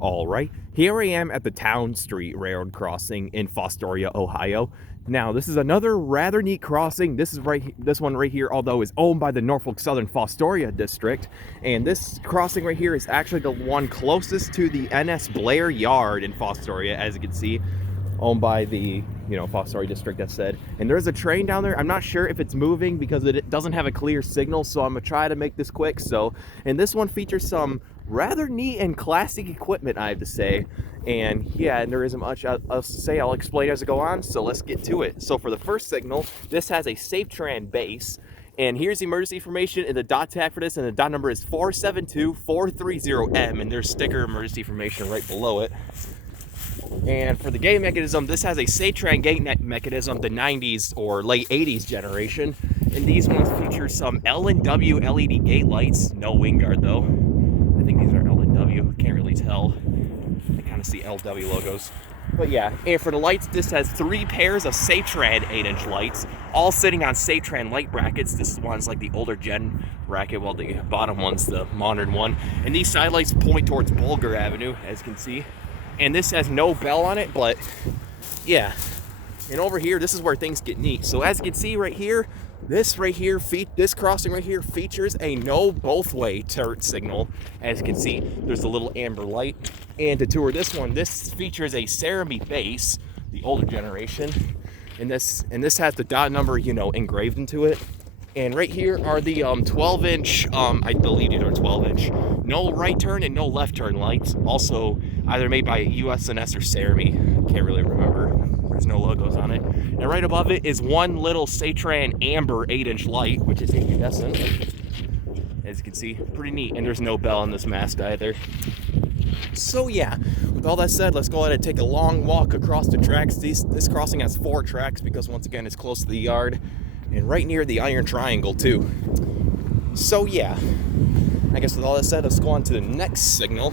All right, here I am at the Town Street Railroad crossing in Fostoria, Ohio. Now, this is another rather neat crossing. This one right here, although is owned by the Norfolk Southern Fostoria district, and this crossing right here is actually the one closest to the N.S. Blair Yard in Fostoria, as you can see, owned by the Fostoria district, as said. And there's a train down there. I'm not sure if it's moving because it doesn't have a clear signal, so I'm gonna try to make this quick. And this one features some rather neat and classic equipment, I have to say. And yeah, and there isn't much else to say. I'll explain as I go on, so let's get to it. So for the first signal, this has a SafeTran base. And here's the emergency information and the dot tag for this, and the dot number is 472430M, and there's sticker emergency information right below it. And for the gate mechanism, this has a SafeTran gate mechanism, the 90s or late 80s generation. And these ones feature some L&W LED gate lights, no wing guard though. I think these are L&W, can't really tell. I kind of see LW logos. But yeah, and for the lights, this has 3 pairs of SafeTran 8-inch lights, all sitting on SafeTran light brackets. This one's like the older gen bracket, while the bottom one's the modern one. And these side lights point towards Bulger Avenue, as you can see. And this has no bell on it, but yeah. And over here, this is where things get neat. So as you can see right here, this crossing right here features a no both way turret signal. As you can see, there's a little amber light. And to tour this one, this features a Cerami base, the older generation. And this has the dot number, engraved into it. And right here are the 12-inch, I believe these are 12-inch, no right turn and no left turn lights. Also, either made by us&s or Cerami. Can't really remember. There's no logos on it. And right above it is one little SafeTran amber 8-inch light, which is incandescent. As you can see, pretty neat. And there's no bell on this mast either. So yeah, with all that said, let's go ahead and take a long walk across the tracks. This crossing has 4 tracks because once again, it's close to the yard. And right near the Iron Triangle too. So yeah, I guess with all that said, let's go on to the next signal.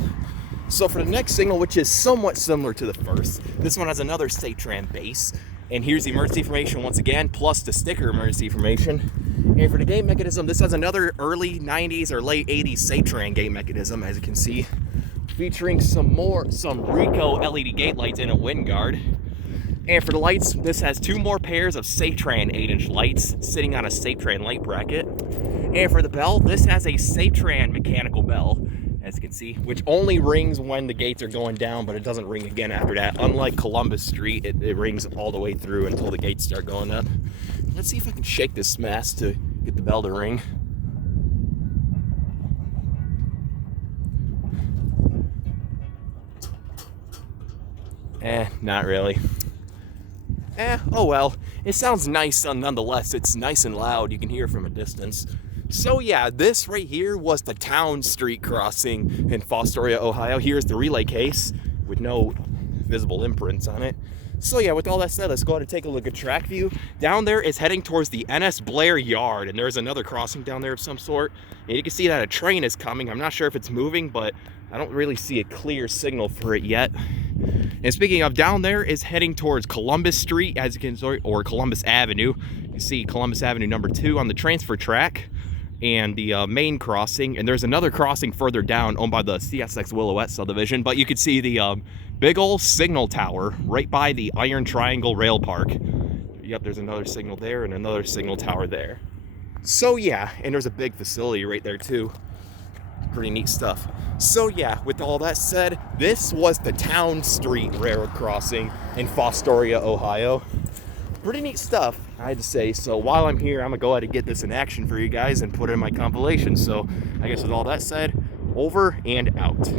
So for the next signal, which is somewhat similar to the first, this one has another SafeTran base. And here's the emergency information once again, plus the sticker emergency information. And for the gate mechanism, this has another early 90s or late 80s SafeTran gate mechanism, as you can see, featuring some Rico LED gate lights and a wind guard. And for the lights, this has 2 more pairs of SafeTran 8-inch lights sitting on a SafeTran light bracket. And for the bell, this has a SafeTran mechanical bell, as you can see, which only rings when the gates are going down, but it doesn't ring again after that. Unlike Columbus Street, it rings all the way through until the gates start going up. Let's see if I can shake this mast to get the bell to ring. Not really. Oh well, it sounds nice nonetheless. It's nice and loud, you can hear from a distance. So yeah, this right here was the Town Street crossing in Fostoria, Ohio. Here's the relay case with no visible imprints on it. So yeah, with all that said, let's go ahead and take a look at track view. Down there is heading towards the N.S. Blair Yard, and there's another crossing down there of some sort. And you can see that a train is coming. I'm not sure if it's moving, but I don't really see a clear signal for it yet. And speaking of, down there is heading towards Columbus Street, as you can see, or Columbus Avenue. You see Columbus Avenue number 2 on the transfer track and the main crossing. And there's another crossing further down owned by the CSX Willowette subdivision. But you can see the big old signal tower right by the Iron Triangle Rail Park. Yep, there's another signal there and another signal tower there. So yeah, and there's a big facility right there too. Pretty neat stuff. So yeah, with all that said, this was the Town Street Railroad crossing in Fostoria, Ohio. Pretty neat stuff, I had to say. So while I'm here, I'm gonna go ahead and get this in action for you guys and put it in my compilation. So I guess with all that said, over and out.